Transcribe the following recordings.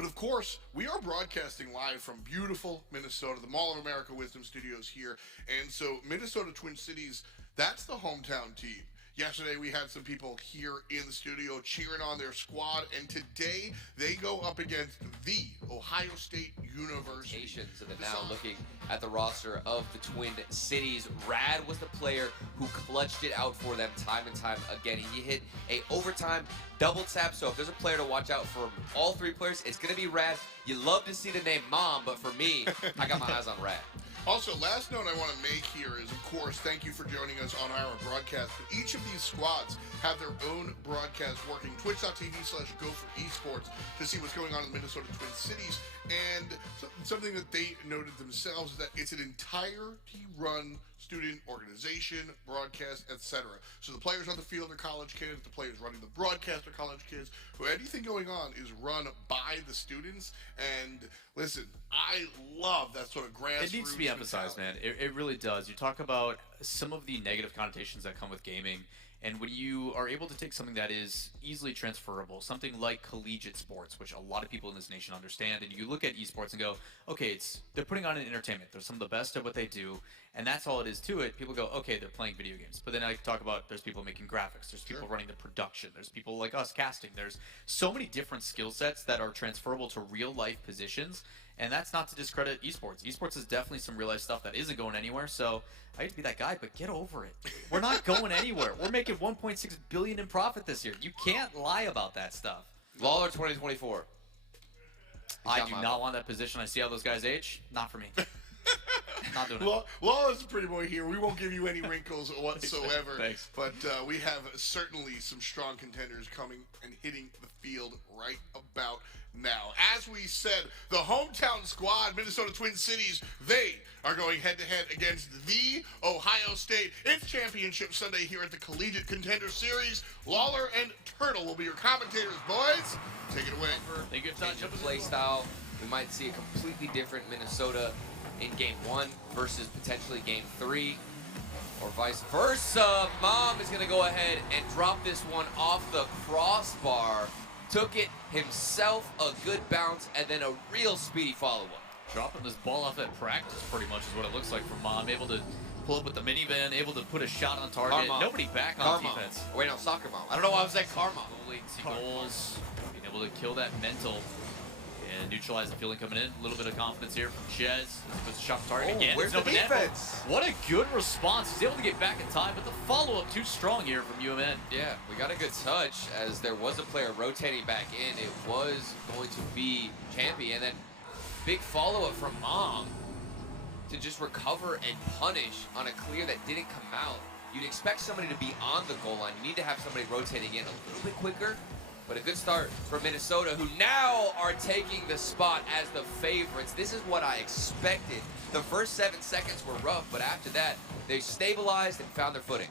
But of course, we are broadcasting live from beautiful Minnesota, the Mall of America Wisdom Studios here. And so, Minnesota Twin Cities, that's the hometown team. Yesterday, we had some people here in the studio cheering on their squad, and today they go up against the Ohio State University. Of it now, looking at the roster of the Twin Cities, Rad was the player who clutched it out for them time and time again. He hit a overtime double tap, so if there's a player to watch out for all three players, it's going to be Rad. You love to see the name Mom, but for me, I got my eyes on Rad. Also, last note I want to make here is, of course, thank you for joining us on our broadcast. But each of these squads have their own broadcast working. Twitch.tv/GopherEsports to see what's going on in the Minnesota Twin Cities. And something that they noted themselves is that it's an entirety-run student organization, broadcast, etc. So the players on the field are college kids, the players running the broadcast are college kids. So anything going on is run by the students. And listen, I love that sort of grassroots. It needs to be emphasized, man. It really does. You talk about some of the negative connotations that come with gaming, and when you are able to take something that is easily transferable, something like collegiate sports, which a lot of people in this nation understand, and you look at esports and go, okay, they're putting on an entertainment. They're some of the best at what they do, and that's all it is to it. People go, okay, they're playing video games. But then I talk about there's people making graphics. There's people running the production. There's people like us casting. There's so many different skill sets that are transferable to real-life positions. And that's not to discredit esports. Esports is definitely some real-life stuff that isn't going anywhere, so I hate to be that guy, but get over it. We're not going anywhere. We're making $1.6 billion in profit this year. You can't lie about that stuff. Lawler 2024. I do not want that position. I see how those guys age. Not for me. Not doing it. Lawler's a pretty boy here. We won't give you any wrinkles whatsoever. Thanks. But we have certainly some strong contenders coming and hitting the field right about now. As we said, the hometown squad, Minnesota Twin Cities, they are going head-to-head against the Ohio State. It's Championship Sunday here at the Collegiate Contender Series. Lawler and Turtle will be your commentators, boys. Take it away. Thank you. Change of play style. We might see a completely different Minnesota in Game 1 versus potentially Game 3, or vice versa. Mom is going to go ahead and drop this one off the crossbar. Took it himself, a good bounce, and then a real speedy follow-up. Dropping this ball off at practice pretty much is what it looks like for Mom. Able to pull up with the minivan, able to put a shot on target. Nobody back on defense. Wait, no, soccer mom. I don't know why I was saying car mom. See goals, being able to kill that mental and neutralize the feeling coming in. A little bit of confidence here from Chez. Puts a shot on target again. Where's the defense? What a good response. He's able to get back in time, but the follow-up too strong here from UMN. Yeah, we got a good touch as there was a player rotating back in. It was going to be Champy, and then big follow-up from Mom to just recover and punish on a clear that didn't come out. You'd expect somebody to be on the goal line. You need to have somebody rotating in a little bit quicker. But a good start for Minnesota, who now are taking the spot as the favorites. This is what I expected. The first 7 seconds were rough, but after that, they stabilized and found their footing.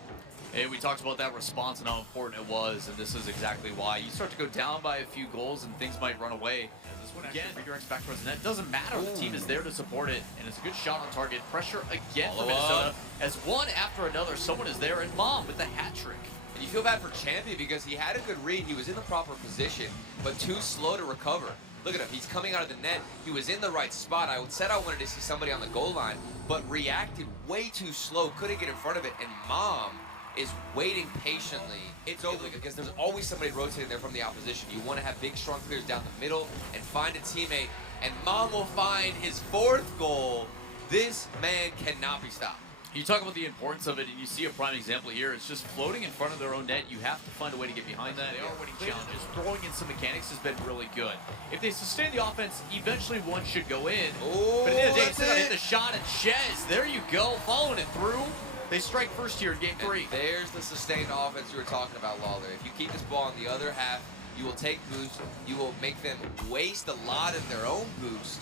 Hey, we talked about that response and how important it was, and this is exactly why. You start to go down by a few goals, and things might run away. And this one again redirects back towards the net. Doesn't matter. The team is there to support it, and it's a good shot on target. Pressure again for Minnesota. As one after another, someone is there, and Mom with the hat trick. And you feel bad for Champion because he had a good read. He was in the proper position, but too slow to recover. Look at him. He's coming out of the net. He was in the right spot. I said I wanted to see somebody on the goal line, but reacted way too slow. Couldn't get in front of it, and Mom is waiting patiently. It's over because there's always somebody rotating there from the opposition. You want to have big, strong clears down the middle and find a teammate, and Mom will find his 4th goal. This man cannot be stopped. You talk about the importance of it, and you see a prime example here. It's just floating in front of their own net. You have to find a way to get behind that. They are winning challenges. Throwing in some mechanics has been really good. If they sustain the offense, eventually one should go in. But at the end of the day, still got to hit the shot, and Chez, there you go, following it through. They strike first here in Game 3. And there's the sustained offense you were talking about, Lawler. If you keep this ball in the other half, you will take boosts. You will make them waste a lot of their own boost.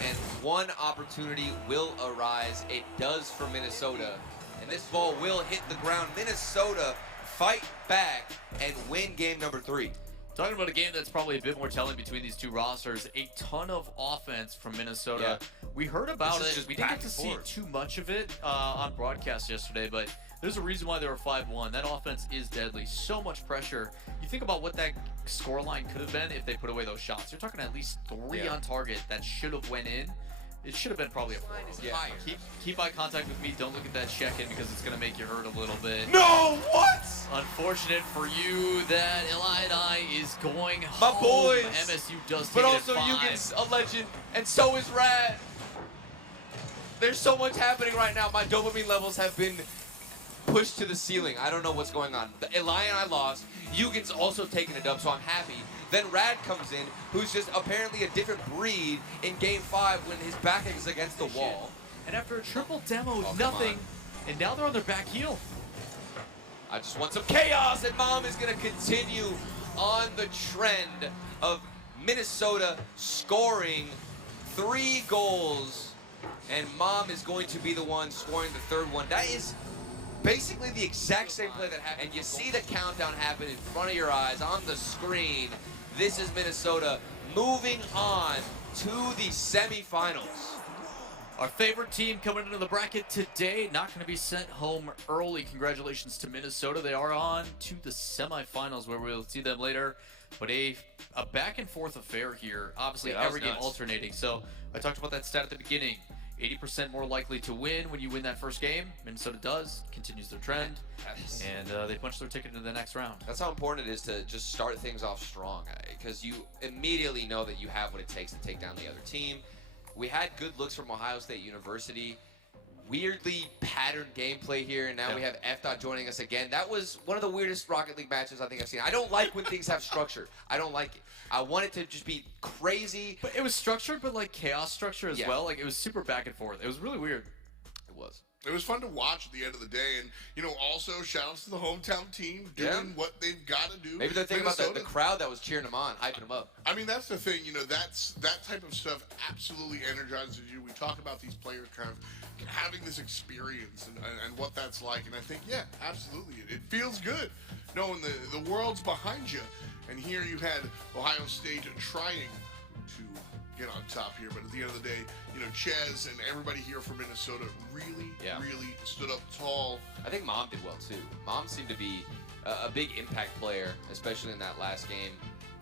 And one opportunity will arise. It does for Minnesota. And this ball will hit the ground. Minnesota fight back and win game number 3. Talking about a game that's probably a bit more telling between these two rosters. A ton of offense from Minnesota. Yeah. We heard about it. We didn't get to see too much of it on broadcast yesterday, but there's a reason why they were 5-1. That offense is deadly. So much pressure. You You think about what that scoreline could have been if they put away those shots. You're talking at least 3 on target that should have went in. It should have been probably a 4. Yeah. Keep eye contact with me. Don't look at that check-in because it's going to make you hurt a little bit. No, what? Unfortunate for you that Illini is going My home. boys. MSU does take But it also, at 5. Yugen's a legend, and so is Rad. There's so much happening right now. My dopamine levels have been pushed to the ceiling. I don't know what's going on. The Illini lost. Yugen's also taking a dub, so I'm happy. Then Rad comes in, who's just apparently a different breed in Game 5 when his back is against the wall. And after a triple demo, come nothing. on. And now they're on their back heel. I just want some chaos, and Mom is going to continue on the trend of Minnesota scoring 3 goals, and Mom is going to be the one scoring the 3rd one. That is basically the exact same play that happened. And you see the countdown happen in front of your eyes on the screen. This is Minnesota moving on to the semifinals. Our favorite team coming into the bracket today, not going to be sent home early. Congratulations to Minnesota. They are on to the semifinals where we'll see them later. But a back and forth affair here. Obviously, Yeah, that every was game nuts. alternating. So I talked about that stat at the beginning. 80% more likely to win when you win that first game. Minnesota does, continues their trend, and they punch their ticket into the next round. That's how important it is to just start things off strong, because you immediately know that you have what it takes to take down the other team. We had good looks from Ohio State University. Weirdly patterned gameplay here, and now we have F. joining us again. That was one of the weirdest Rocket League matches I think I've seen. I don't like when things have structure. I don't like it. I want it to just be crazy. But it was structured, but like chaos structure as Yeah. well. Like it was super back and forth. It was really weird. It was. It was fun to watch at the end of the day, and also shout-outs to the hometown team doing what they've got to do. Maybe they're thinking about the Minnesota- crowd that was cheering them on, hyping them up. I mean, that's the thing, that type of stuff absolutely energizes you. We talk about these players kind of having this experience and what that's like, and I think, yeah, absolutely. It feels good knowing the world's behind you. And here you had Ohio State trying to get on top here, but at the end of the day, Ches and everybody here from Minnesota really stood up tall. I think Mom did well, too. Mom seemed to be a big impact player, especially in that last game,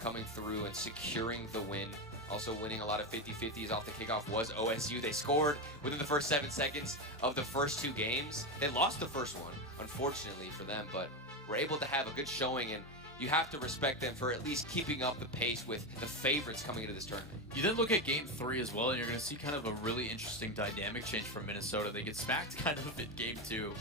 coming through and securing the win. Also winning a lot of 50-50s off the kickoff was OSU. They scored within the first 7 seconds of the first 2 games. They lost the first one, unfortunately for them, but were able to have a good showing, and you have to respect them for at least keeping up the pace with the favorites coming into this tournament. You then look at Game 3 as well, and you're going to see kind of a really interesting dynamic change from Minnesota. They get smacked kind of in Game 2,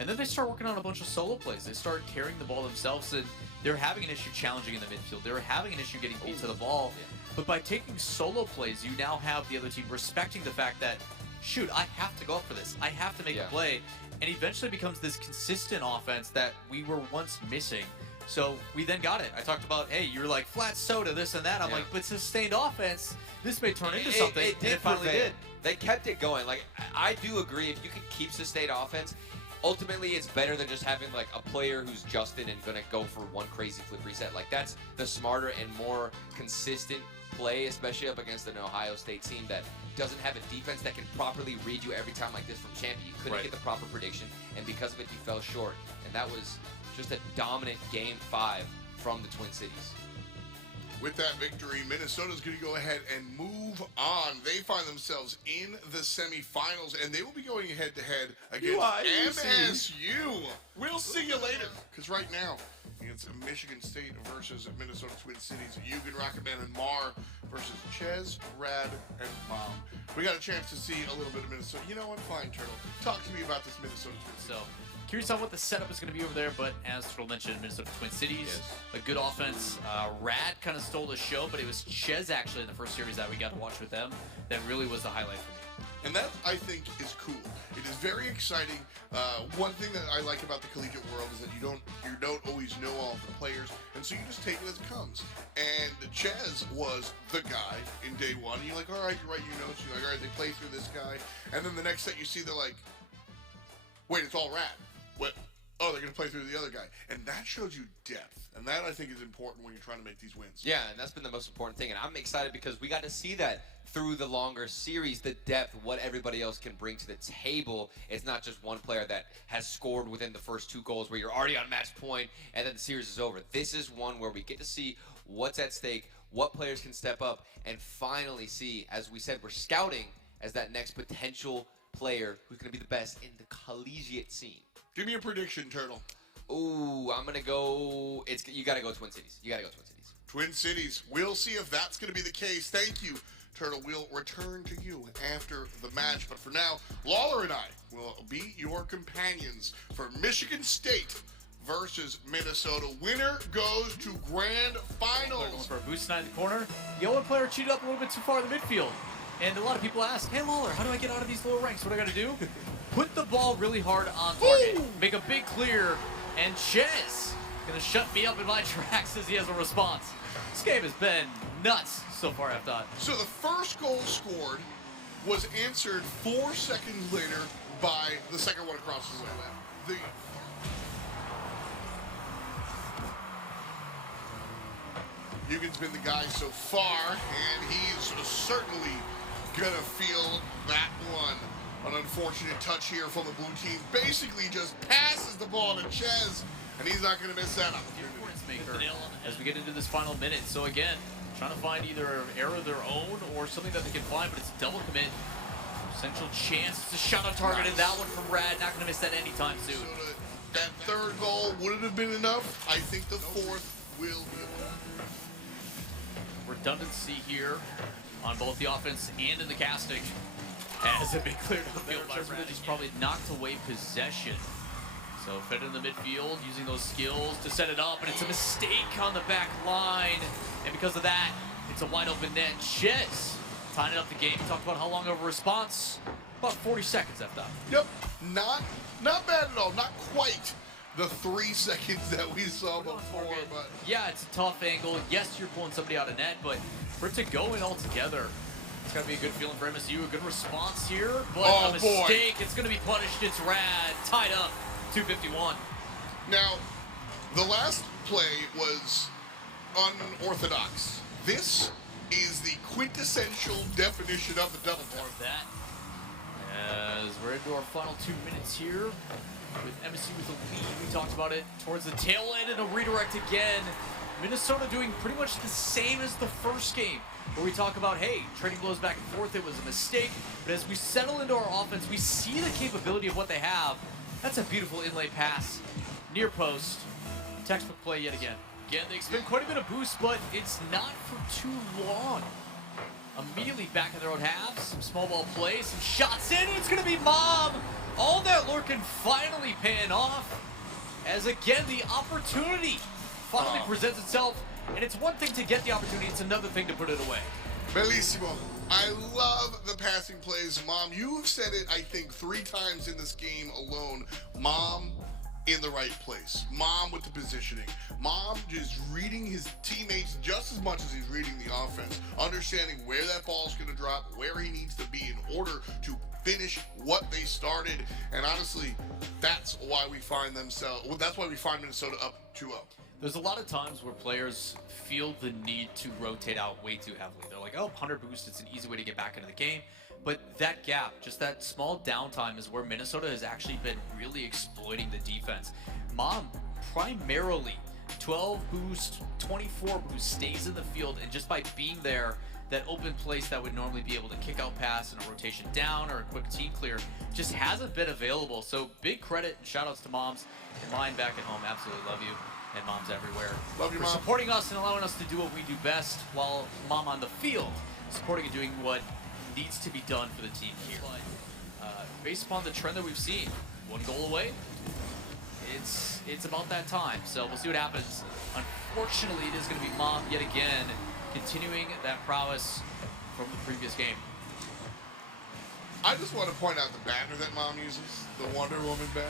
and then they start working on a bunch of solo plays. They start carrying the ball themselves, and they're having an issue challenging in the midfield. They're having an issue getting beat to the ball. But by taking solo plays, you now have the other team respecting the fact that, shoot, I have to go up for this. I have to make a play. And eventually becomes this consistent offense that we were once missing. So we then got it. I talked about, hey, you're like flat soda, this and that. I'm like, but sustained offense, this may turn into something. It and it finally did. They kept it going. Like, I do agree, if you can keep sustained offense, ultimately it's better than just having like a player who's Justin and gonna go for one crazy flip reset. Like, that's the smarter and more consistent play, especially up against an Ohio State team that doesn't have a defense that can properly read you every time like this from Champion. You couldn't get the proper prediction, and because of it, you fell short. And that was just a dominant Game 5 from the Twin Cities. With that victory, Minnesota's going to go ahead and move on. They find themselves in the semifinals, and they will be going head-to-head against MSU. We'll see you later, because right now, it's Michigan State versus Minnesota Twin Cities. Yugen, Rocketman, and Mar versus Ches, Rad, and Mom. We got a chance to see a little bit of Minnesota. You know what? Fine, Turtle. Talk to me about this Minnesota Twin Cities. So, curious on what the setup is going to be over there, but as Turtle mentioned, Minnesota Twin Cities, a good offense. Rad kind of stole the show, but it was Ches actually in the first series that we got to watch with them that really was the highlight for me. And that, I think, is cool. It is very exciting. One thing that I like about the collegiate world is that you don't always know all of the players, and so you just take it as it comes. And Ches was the guy in day one. You're like, all right, you write your notes. You're like, all right, they play through this guy. And then the next set you see, they're like, wait, it's all Rad. What? oh, they're going to play through the other guy. And that shows you depth. And that, I think, is important when you're trying to make these wins. Yeah, and that's been the most important thing. And I'm excited because we got to see that through the longer series, the depth, what everybody else can bring to the table. It's not just one player that has scored within the first 2 goals where you're already on match point and then the series is over. This is one where we get to see what's at stake, what players can step up, and finally see, as we said, we're scouting as that next potential player who's going to be the best in the collegiate scene. Give me a prediction, Turtle. Ooh, I'm going to go, you got to go Twin Cities. You got to go Twin Cities. Twin Cities. We'll see if that's going to be the case. Thank you, Turtle. We'll return to you after the match. But for now, Lawler and I will be your companions for Michigan State versus Minnesota. Winner goes to grand Going finals. for a boost tonight in the corner. The Owen player cheated up a little bit too far in the midfield. And a lot of people ask, hey Lawler, how do I get out of these lower ranks? What do I got to do? Put the ball really hard on target. Ooh. Make a big clear. And Ches gonna shut me up in my tracks as he has a response. This game has been nuts so far, I've thought. So the first goal scored was answered 4 seconds later by the second one across the way. Hugin's been the guy so far, and he's certainly gonna feel that one. An unfortunate touch here from the blue team. Basically just passes the ball to Ches, and he's not gonna miss that opportunity. Difference maker as we get into this final minute. So again, trying to find either an error of their own or something that they can find, but it's a double commit. Essential chance to shot on target, and that one from Rad. Not gonna miss that anytime soon. So that third goal wouldn't have been enough. I think the fourth will be. Redundancy here on both the offense and in the casting. Has it been cleared up the field by Rad? He's probably knocked away possession. So fed in the midfield, using those skills to set it up, and it's a mistake on the back line. And because of that, it's a wide open net. Ches tying it up the game. Talk about how long of a response. About 40 seconds after that. Yep, not bad at all. Not quite the 3 seconds that we saw before, but yeah, it's a tough angle. Yes, you're pulling somebody out of net, but for it to go in all together, it's got to be a good feeling for MSU. A good response here, but a mistake. It's going to be punished. It's Rad. Tied up. 2:51. Now, the last play was unorthodox. This is the quintessential definition of the double More tap. of that. As we're into our final 2 minutes here with MSU with the lead. We talked about it towards the tail end and a redirect again. Minnesota doing pretty much the same as the first game, where we talk about, hey, trading blows back and forth, it was a mistake. But as we settle into our offense, we see the capability of what they have. That's a beautiful inlay pass. Near post. Textbook play yet again. Again, they expend quite a bit of boost, but it's not for too long. Immediately back in their own half. Some small ball play, some shots in, and it's going to be Mom. All that lurking finally paying off. As again, the opportunity finally presents itself. And it's one thing to get the opportunity, it's another thing to put it away. Bellissimo. I love the passing plays. Mom, you've said it, I think, 3 times in this game alone. Mom in the right place. Mom with the positioning. Mom just reading his teammates just as much as he's reading the offense. Understanding where that ball's going to drop, where he needs to be in order to finish what they started. And honestly, that's why we find Minnesota up 2-0. There's a lot of times where players feel the need to rotate out way too heavily. They're like, oh, 100 boost, it's an easy way to get back into the game. But that gap, just that small downtime is where Minnesota has actually been really exploiting the defense. Mom, primarily 12 boost, 24 boost, stays in the field, and just by being there, that open place that would normally be able to kick out pass and a rotation down or a quick team clear just hasn't been available. So big credit and shout outs to Moms and mine back at home. Absolutely love you. And Moms everywhere. Love you, for Mom. supporting us and allowing us to do what we do best, while Mom on the field supporting and doing what needs to be done for the team here. Based upon the trend that we've seen, 1 goal away, it's about that time. So we'll see what happens. Unfortunately, it is going to be Mom yet again, continuing that prowess from the previous game. I just want to point out the banner that Mom uses, the Wonder Woman banner.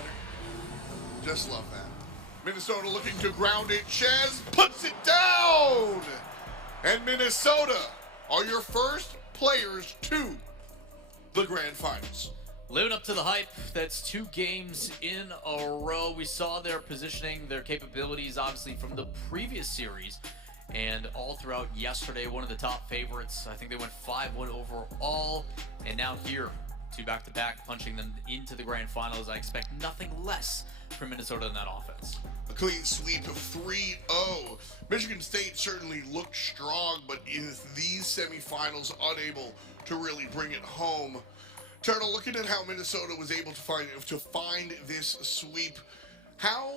Just love that. Minnesota looking to ground it. Ches puts it down! And Minnesota are your first players to the grand finals. Living up to the hype. That's 2 games in a row. We saw their positioning, their capabilities, obviously, from the previous series. And all throughout yesterday, one of the top favorites. I think they went 5-1 overall. And now here, 2 back-to-back, punching them into the grand finals. I expect nothing less from Minnesota in that offense. A clean sweep of 3-0. Michigan State certainly looked strong, but in these semifinals, unable to really bring it home. Turtle, looking at how Minnesota was able to find this sweep, how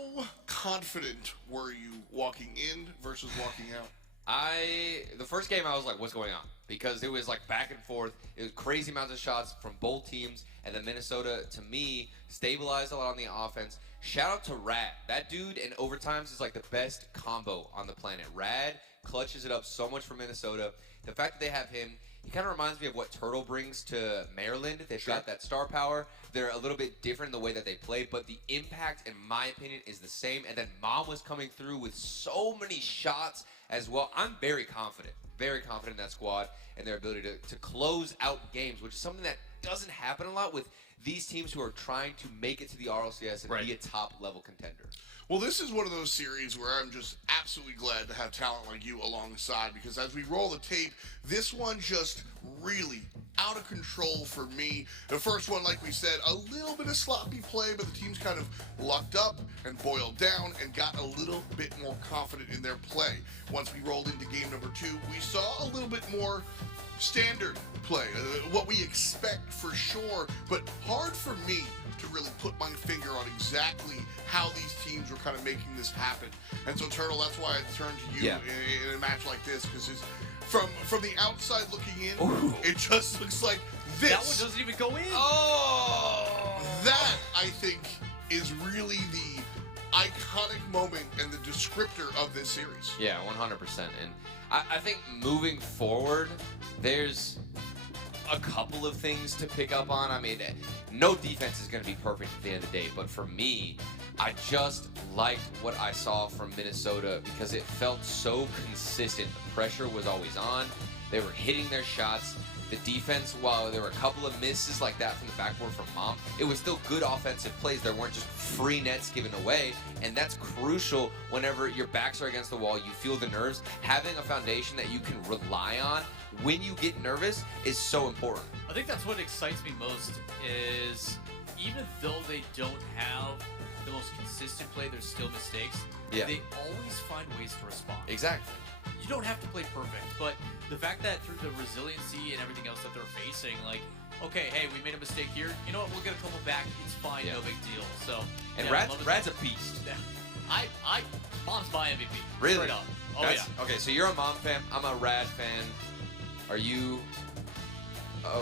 confident were you walking in versus walking out? The first game I was like, what's going on? Because it was like back and forth. It was crazy amounts of shots from both teams. And then Minnesota, to me, stabilized a lot on the offense. Shout out to Rad. That dude in overtimes is like the best combo on the planet. Rad clutches it up so much for Minnesota. The fact that they have him, he kind of reminds me of what Turtle brings to Maryland. They've got that star power. They're a little bit different in the way that they play, but the impact, in my opinion, is the same. And then Mom was coming through with so many shots as well. I'm very confident in that squad and their ability to close out games, which is something that doesn't happen a lot with these teams who are trying to make it to the RLCS and be a top-level contender. Well, this is one of those series where I'm just absolutely glad to have talent like you alongside, because as we roll the tape, this one just really out of control for me. The first one, like we said, a little bit of sloppy play, but the teams kind of lucked up and boiled down and got a little bit more confident in their play. Once we rolled into game number 2, we saw a little bit more standard play, what we expect for sure, but hard for me to really put my finger on exactly how these teams were kind of making this happen. And so, Turtle, that's why I turned to you in a match like this, because from the outside looking in, it just looks like this. That one doesn't even go in. Oh! That, I think, is really the iconic moment and the descriptor of this series. Yeah, 100%. And I think moving forward, there's a couple of things to pick up on. I mean, no defense is going to be perfect at the end of the day, but for me, I just liked what I saw from Minnesota because it felt so consistent. The pressure was always on. They were hitting their shots. The defense, while there were a couple of misses like that from the backboard from Mom, it was still good offensive plays. There weren't just free nets given away, and that's crucial whenever your backs are against the wall, you feel the nerves. Having a foundation that you can rely on when you get nervous is so important. I think that's what excites me most is even though they don't have the most consistent play, there's still mistakes. Yeah. They always find ways to respond. Exactly. You don't have to play perfect, but the fact that through the resiliency and everything else that they're facing, like, okay, hey, we made a mistake here. You know what? We're gonna come back. It's fine. No big deal. So. And yeah, Rad's a beast. Yeah. Mom's my MVP. Really? Straight up. Oh yeah. Okay, so you're a Mom fan. I'm a Rad fan. Are you?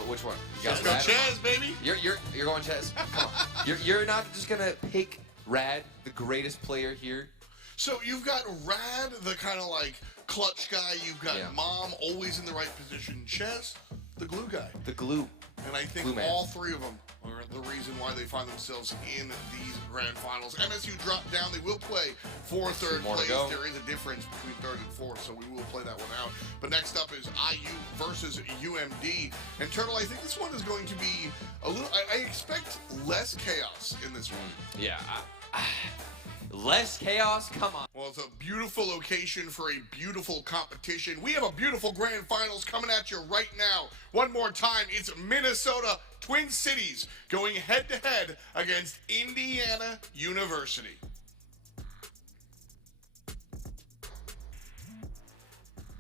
Which one? You Let's go, Chaz, baby. You're going Chaz. Come on. You're not just gonna pick Rad, the greatest player here. So you've got Rad, the kind of like clutch guy. You've got Mom, always in the right position. Chaz, the glue guy. The glue. And I think all three of them are the reason why they find themselves in these grand finals. MSU dropped down. They will play for third place. There is a difference between third and fourth, so we will play that one out. But next up is IU versus UMD. And Turtle, I think this one is going to be a little... I expect less chaos in this one. Yeah. Less chaos? Come on. Well, it's a beautiful location for a beautiful competition. We have a beautiful grand finals coming at you right now. One more time, it's Minnesota Twin Cities going head-to-head against Indiana University.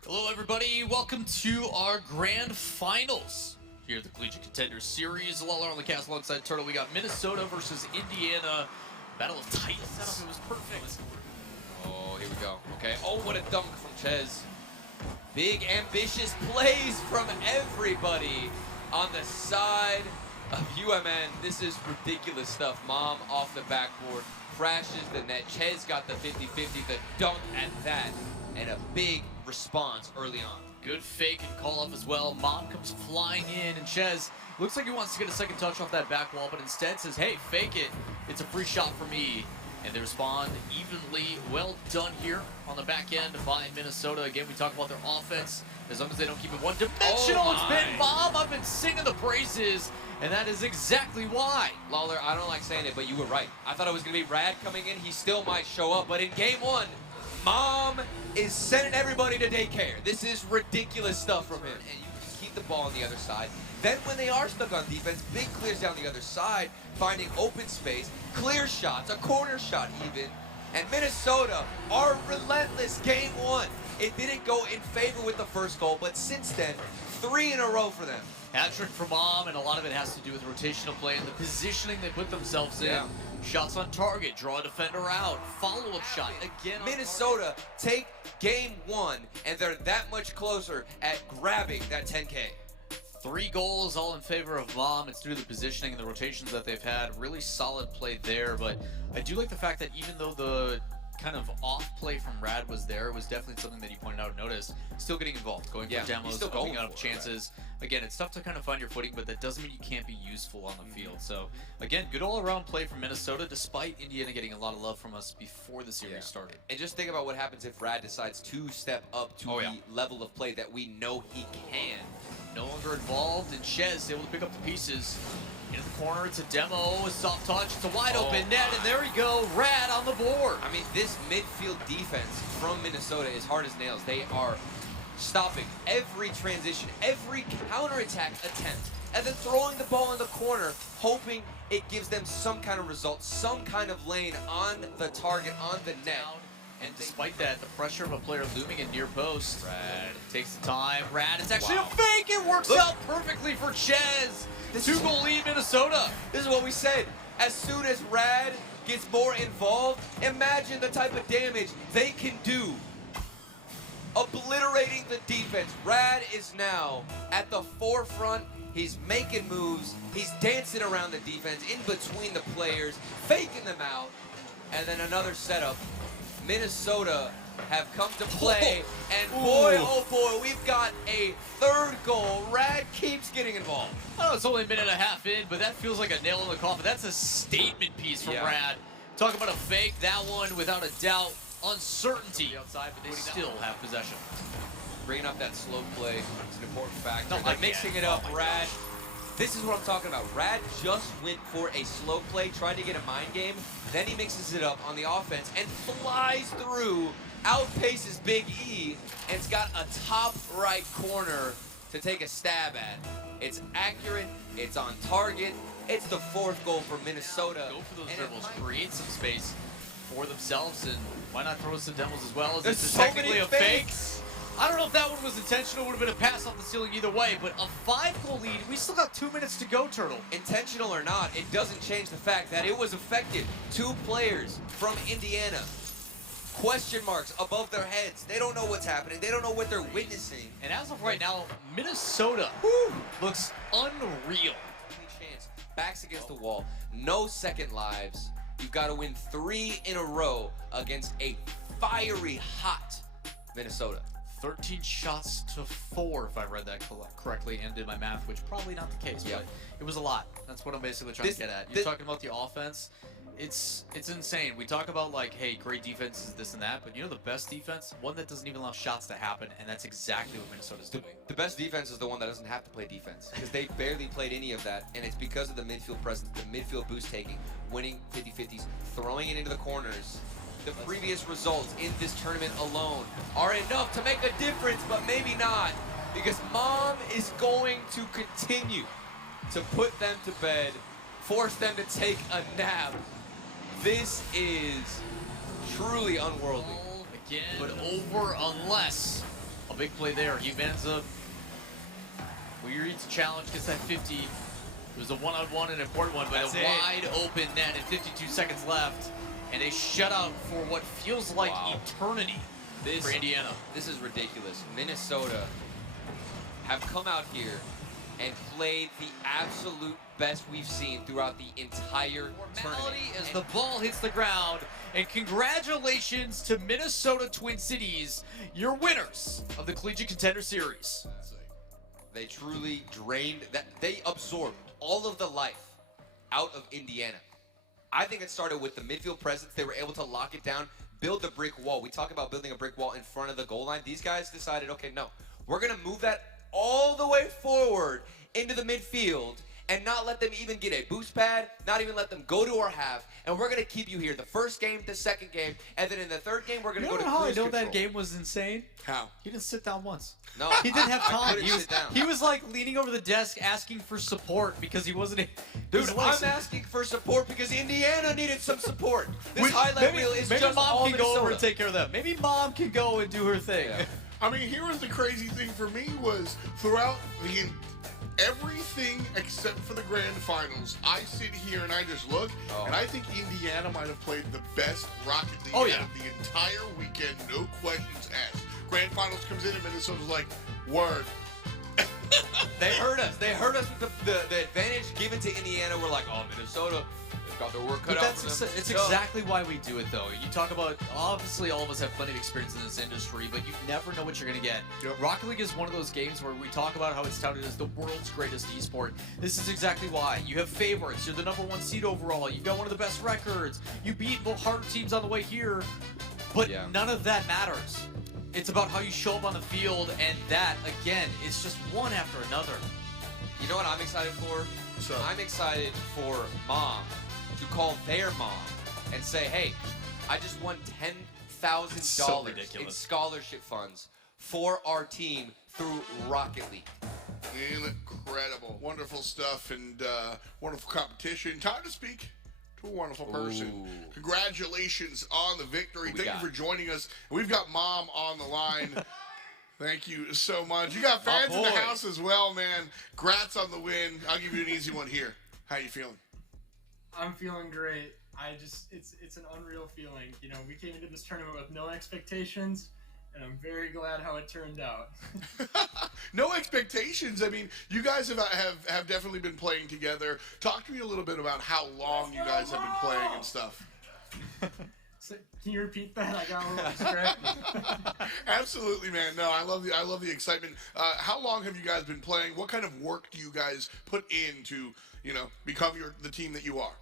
Hello, everybody. Welcome to our grand finals here at the Collegiate Contender Series. Lawler on the cast alongside Turtle. We got Minnesota versus Indiana. Battle of Titans setup. It was perfect. Oh, here we go. Okay. Oh, what a dunk from Chez. Big, ambitious plays from everybody on the side of UMN. This is ridiculous stuff. Mom off the backboard, crashes the net. Chez got the 50-50, the dunk at that, and a big response early on. Good fake and call off as well. Mom comes flying in, and Chez looks like he wants to get a second touch off that back wall, but instead says, hey, fake it. It's a free shot for me. And they respond evenly. Well done here on the back end by Minnesota. Again, we talk about their offense. As long as they don't keep it one-dimensional, it's been Mom. I'm been singing the praises, and that is exactly why. Lawler, I don't like saying it, but you were right. I thought it was going to be Rad coming in. He still might show up, but in game one, Mom is sending everybody to daycare. This is ridiculous stuff from him. And you can keep the ball on the other side. Then when they are stuck on defense, Big clears down the other side, finding open space, clear shots, a corner shot even. And Minnesota are relentless game one. It didn't go in favor with the first goal, but since then, 3 in a row for them. Hat-trick for Mom, and a lot of it has to do with rotational play and the positioning they put themselves in. Yeah. Shots on target, draw a defender out, follow-up shot again. Minnesota take game one, and they're that much closer at grabbing that 10K. 3 goals, all in favor of Mom. It's due to the positioning and the rotations that they've had. Really solid play there, but I do like the fact that even though the kind of off play from Rad was there, it was definitely something that he pointed out and noticed. Still getting involved, going for demos, still opening going up for chances. Again, it's tough to kind of find your footing, but that doesn't mean you can't be useful on the field. So, again, good all-around play from Minnesota, despite Indiana getting a lot of love from us before the series started. And just think about what happens if Rad decides to step up to the level of play that we know he can. No longer involved, and Chez able to pick up the pieces. Into the corner, it's a demo, a soft touch, it's a wide open net, and there we go, Rad on the board. I mean, this midfield defense from Minnesota is hard as nails. They are stopping every transition, every counterattack attempt, and then throwing the ball in the corner, hoping it gives them some kind of result, some kind of lane on the target, on the net. And despite that, the pressure of a player looming in near post, Rad takes the time. Rad, it's actually a fake. It works out perfectly for Chez. 2-goal lead, Minnesota. This is what we said. As soon as Rad gets more involved, imagine the type of damage they can do. Obliterating the defense. Rad is now at the forefront. He's making moves. He's dancing around the defense, in between the players, faking them out. And then another setup. Minnesota have come to play, and boy, oh boy, we've got a 3rd goal. Rad keeps getting involved. Oh, it's only a minute and a half in, but that feels like a nail in the coffin. That's a statement piece from Rad. Talk about a fake, that one without a doubt. Uncertainty outside, but they still have possession. Bringing up that slow play is an important factor. Not like mixing it up, Rad. This is what I'm talking about. Rad just went for a slow play, tried to get a mind game. Then he mixes it up on the offense and flies through, outpaces Big E, and it's got a top right corner to take a stab at. It's accurate, it's on target, it's the 4th goal for Minnesota. Go for those dribbles, create some space for themselves, and why not throw some demos as well? As it's technically a fake. I don't know if that one was intentional, would have been a pass off the ceiling either way, but a 5-goal lead, we still got 2 minutes to go, Turtle. Intentional or not, it doesn't change the fact that it was effective. 2 players from Indiana, question marks above their heads. They don't know what's happening. They don't know what they're witnessing. And as of right now, Minnesota looks unreal. Chance. Backs against the wall, no second lives. You've got to win 3 in a row against a fiery hot Minnesota. 13 shots to 4, if I read that correctly and did my math, which probably not the case, but it was a lot. That's what I'm basically trying to get at. You're talking about the offense. It's insane. We talk about, like, hey, great defense is this and that, but you know the best defense? One that doesn't even allow shots to happen, and that's exactly what Minnesota's doing. The best defense is the one that doesn't have to play defense, because they barely played any of that, and it's because of the midfield presence, the midfield boost taking, winning 50-50s, throwing it into the corners. The previous results in this tournament alone are enough to make a difference, but maybe not, because Mom is going to continue to put them to bed, force them to take a nap. This is truly unworldly. Again, but over unless a big play there. Juvenza, Weir's challenge, gets that 50. It was a one-on-one, an important one, but a wide open net and 52 seconds left. And a shutout for what feels like eternity for Indiana. This is ridiculous. Minnesota have come out here and played the absolute best we've seen throughout the entire tournament. As the ball hits the ground, and congratulations to Minnesota Twin Cities, your winners of the Collegiate Contender Series. They truly drained that. They absorbed all of the life out of Indiana. I think it started with the midfield presence. They were able to lock it down, build the brick wall. We talk about building a brick wall in front of the goal line. These guys decided, okay, no, we're going to move that all the way forward into the midfield and not let them even get a boost pad, not even let them go to our half, and we're going to keep you here the first game, the second game, and then in the third game, we're going to go to how I cruise know control. that game was insane? How? He didn't sit down once. No, He didn't have I time. couldn't sit down. He was like leaning over the desk asking for support because he wasn't. Dude, I'm asking for support because Indiana needed some support. This highlight reel is maybe just mom all can go over Minnesota. and take care of them. Maybe mom can go and do her thing. Yeah. I mean, here was the crazy thing for me was throughout everything except for the grand finals, I sit here and I just look, and I think Indiana might have played the best Rocket League out of the entire weekend, no questions asked. Grand finals comes in and Minnesota's like, word. They hurt us. They hurt us with the advantage given to Indiana. We're like, oh, Minnesota, they've got their work cut But out for them. it's exactly why we do it, though. You talk about, obviously, all of us have plenty of experience in this industry, but you never know what you're going to get. Yep. Rocket League is one of those games where we talk about how it's touted as the world's greatest esport. This is exactly why. You have favorites. You're the #1 seed overall. You've got one of the best records. You beat harder teams on the way here, but none of that matters. It's about how you show up on the field, and that, again, is just one after another. You know what I'm excited for? So I'm excited for mom to call their mom and say, hey, I just won $10,000 in ridiculous. scholarship funds for our team through Rocket League. incredible, wonderful stuff, and wonderful competition. Time to speak to a wonderful person. Ooh. Congratulations on the victory. Who we Thank got? you for joining us. We've got Mom on the line. Thank you so much. You got fans in the boy. house as well, man. Grats on the win. I'll give you an easy one here. How you feeling? I'm feeling great. It's an unreal feeling. You know, we came into this tournament with no expectations, and I'm very glad how it turned out. No expectations. I mean, you guys have definitely been playing together. Talk to me a little bit about how long you guys have been playing and stuff. So, can you repeat that? I got a little distracted. Absolutely, man. No, I love the excitement. How long have you guys been playing? What kind of work do you guys put in to, become the team that you are?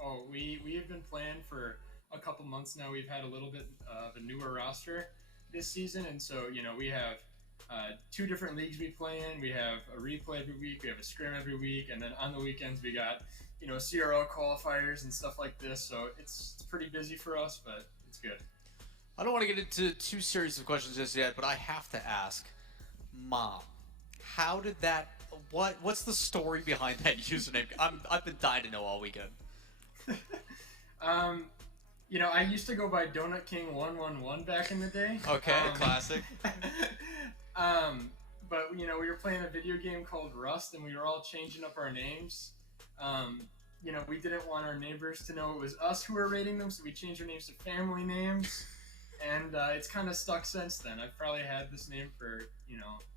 Oh, we have been playing for a couple months now. We've had a little bit of a newer roster this season, and so we have 2 different leagues we play in. We have a replay every week. We have a scrim every week, and then on the weekends we got CRL qualifiers and stuff like this. So it's pretty busy for us, but it's good. I don't want to get into too serious of questions just yet, but I have to ask, Mom, how did that? What's the story behind that username? I've been dying to know all weekend. I used to go by Donut King 111 back in the day. Okay, classic. But we were playing a video game called Rust, and we were all changing up our names. We didn't want our neighbors to know it was us who were rating them, so we changed our names to family names, and it's kind of stuck since then. I've probably had this name for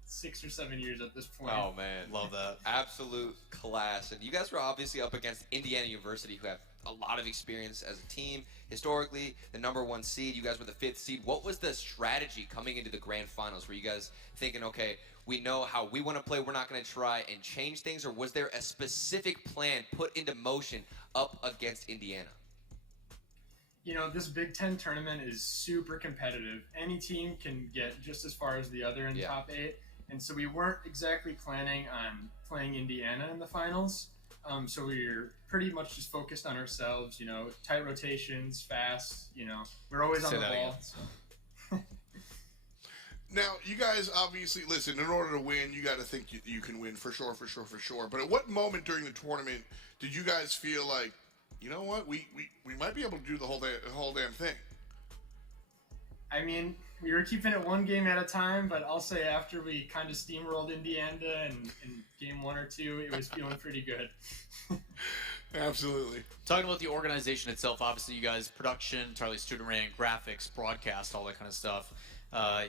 6 or 7 years at this point. Oh, man. Love that. Absolute class. And you guys were obviously up against Indiana University, who have a lot of experience as a team. Historically, the #1 seed. You guys were the 5th seed. What was the strategy coming into the grand finals? Were you guys thinking, okay, we know how we want to play, we're not going to try and change things? Or was there a specific plan put into motion up against Indiana? This Big 10 tournament is super competitive. Any team can get just as far as the other in the top 8. And so we weren't exactly planning on playing Indiana in the finals. So we were pretty much just focused on ourselves, tight rotations, fast, we're always on the ball. So. Now, you guys obviously, listen, in order to win, you got to think you can win for sure. But at what moment during the tournament did you guys feel like, you know what, we might be able to do the whole damn thing? I mean, we were keeping it one game at a time, but I'll say after we kind of steamrolled Indiana in game 1 or 2, it was feeling pretty good. Absolutely. Talking about the organization itself, obviously you guys, production, entirely student-ran, graphics, broadcast, all that kind of stuff.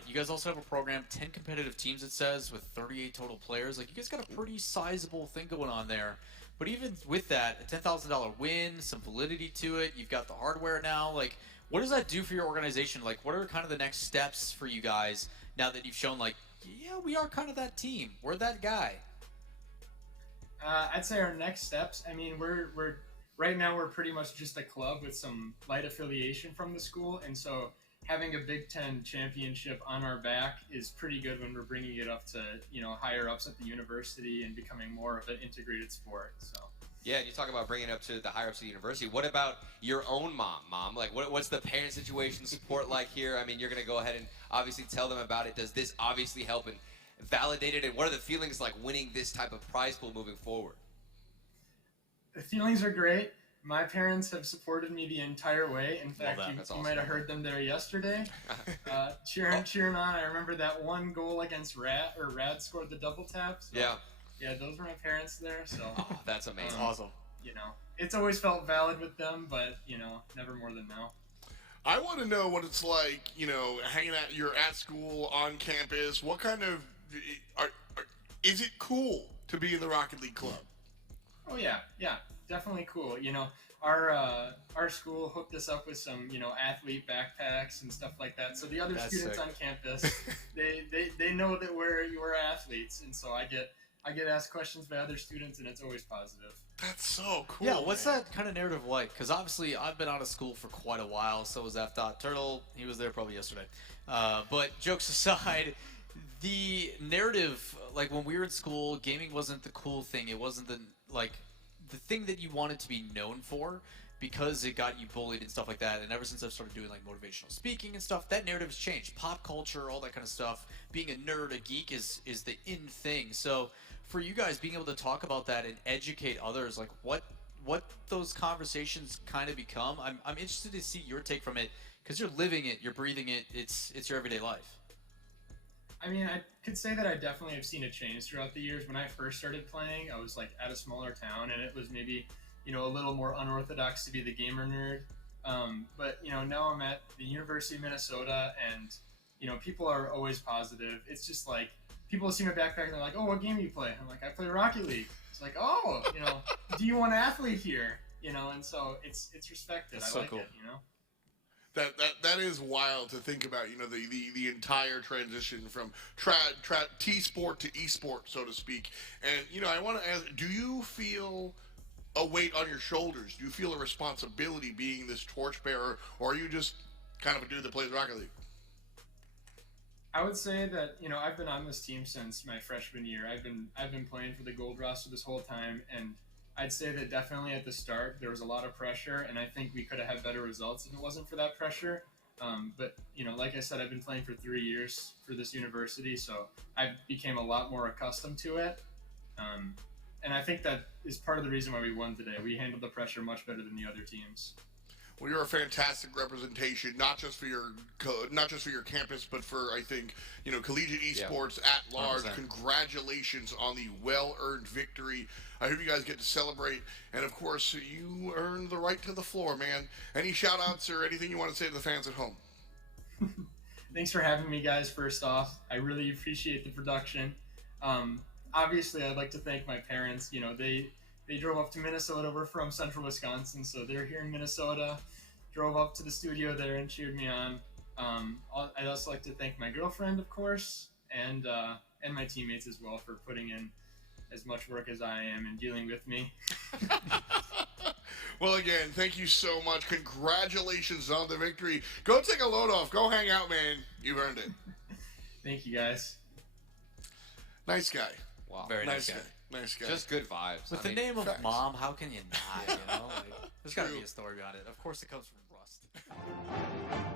You guys also have a program, 10 competitive teams, it says, with 38 total players. Like, you guys got a pretty sizable thing going on there. But even with that, a $10,000 win, some validity to it, you've got the hardware now. Like, what does that do for your organization? Like, what are kind of the next steps for you guys now that you've shown, like, yeah, we are kind of that team. We're that guy. I'd say our next steps, I mean, we're right now we're pretty much just a club with some light affiliation from the school, and so having a Big Ten championship on our back is pretty good when we're bringing it up to, higher ups at the university and becoming more of an integrated sport. So. Yeah, you talk about bringing it up to the higher ups of the university. What about your own mom? Like, what's the parent situation support like here? I mean, you're going to go ahead and obviously tell them about it. Does this obviously help and validate it? And what are the feelings like winning this type of prize pool moving forward? The feelings are great. My parents have supported me the entire way. In fact, you might have heard them there yesterday, cheering on. I remember that one goal against Rad scored the double tap. So, yeah, those were my parents there. So that's amazing. Awesome. It's always felt valid with them, but never more than now. I want to know what it's like, hanging out. You're at school on campus. What kind of is it cool to be in the Rocket League club? Oh yeah, definitely cool. Our school hooked us up with some athlete backpacks and stuff like that. So the other students on campus, they know that we're athletes, and so I get asked questions by other students, and it's always positive. That's so cool. Yeah, what's that kind of narrative like? Because obviously I've been out of school for quite a while. So was F. Turtle. He was there probably yesterday. But jokes aside, the narrative, like when we were in school, gaming wasn't the cool thing. It wasn't the thing that you wanted to be known for, because it got you bullied and stuff like that. And ever since I've started doing like motivational speaking and stuff, that narrative has changed. Pop culture, all that kind of stuff. Being a nerd, a geek is the in thing. So for you guys being able to talk about that and educate others, like what those conversations kind of become, I'm interested to see your take from it, because you're living it, you're breathing it. It's your everyday life. I mean, I could say that I definitely have seen a change throughout the years. When I first started playing, I was like at a smaller town, and it was maybe, a little more unorthodox to be the gamer nerd. But now I'm at the University of Minnesota, and people are always positive. It's just like people see my backpack and they're like, "Oh, what game do you play?" I'm like, "I play Rocket League." It's like, "Oh, D1 athlete here," and so it's respected. That's I so like cool. it. That is wild to think about, the entire transition from T-sport to e-sport, so to speak. And, I want to ask, do you feel a weight on your shoulders? Do you feel a responsibility being this torchbearer, or are you just kind of a dude that plays Rocket League? I would say that, I've been on this team since my freshman year. I've been playing for the Gold roster this whole time, and I'd say that definitely at the start there was a lot of pressure, and I think we could have had better results if it wasn't for that pressure. But like I said, I've been playing for 3 years for this university, so I became a lot more accustomed to it. And I think that is part of the reason why we won today. We handled the pressure much better than the other teams. Well, you're a fantastic representation, not just for your campus, but for, I think, collegiate esports at large. 100%. Congratulations on the well-earned victory. I hope you guys get to celebrate, and of course, you earned the right to the floor, man. Any shout-outs or anything you want to say to the fans at home? Thanks for having me, guys. First off, I really appreciate the production. Obviously, I'd like to thank my parents. They drove up to Minnesota. We're from central Wisconsin, so they're here in Minnesota. Drove up to the studio there and cheered me on. I'd also like to thank my girlfriend, of course, and my teammates as well for putting in as much work as I am and dealing with me. Well, again, thank you so much. Congratulations on the victory. Go take a load off. Go hang out, man. You've earned it. Thank you, guys. Nice guy. Wow. Very nice guy. Nice guy. Just good vibes. With I the mean, name of facts. Mom, how can you not? There's got to True. be a story behind it. Of course, it comes from Rust.